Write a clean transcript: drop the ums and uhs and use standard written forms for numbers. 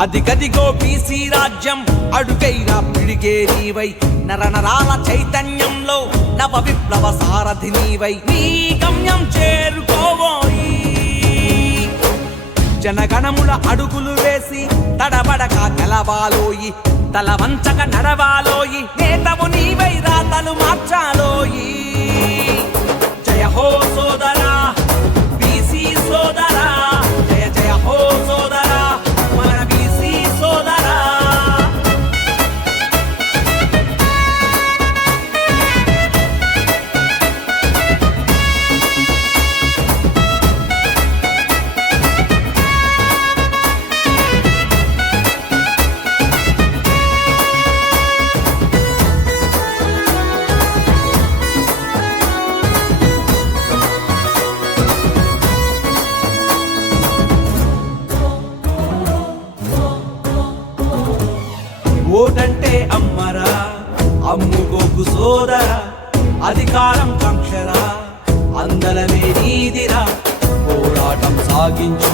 అదిగదిగో బీసీ రాజ్యం అడుగైనా పిడిగే నీవై, నరనరాల చైతన్యంలో నవ విప్లవ సారథి నీవై, నీ గమ్యం చేరుకోవోయి. జనగణముల అడుగులు వేసి తడబడక గెలవాలోయి, తల వంచక నడవాలోయి, నేతవు నీవై రాతలు మార్చాలోయి. జయ హో సోదరా బీసీ సోదరా, జయ జయ హో సోదరా మన బీసీ సోదరా. ఓటంటే అమ్మరా అమ్ముకోకు సోదరా, అధికారం కాంక్షరా అందలమే నీదిరా, పోరాటం సాగించు.